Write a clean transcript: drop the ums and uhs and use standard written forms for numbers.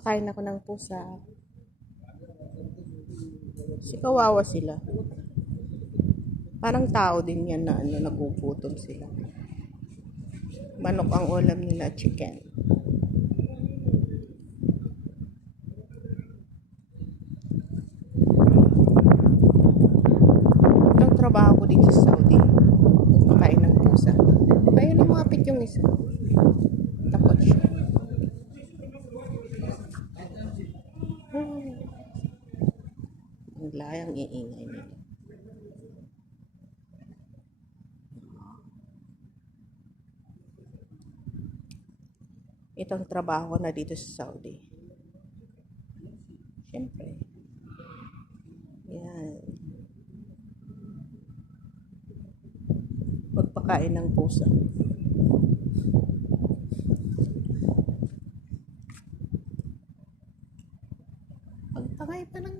Pakain ako ng pusa. Si kawawa sila. Parang tao din yan na nagugutom sila. Manok ang ulam nila, chicken. Ang trabaho ko dito sa Saudi, magpakain ng pusa. Kaya lumapit yung isa. Takot siya. Ang layang iingay nila. Itong trabaho ko na dito sa Saudi. Siyempre. Yan. Magpakain ng pusa. Pagpakain pa ng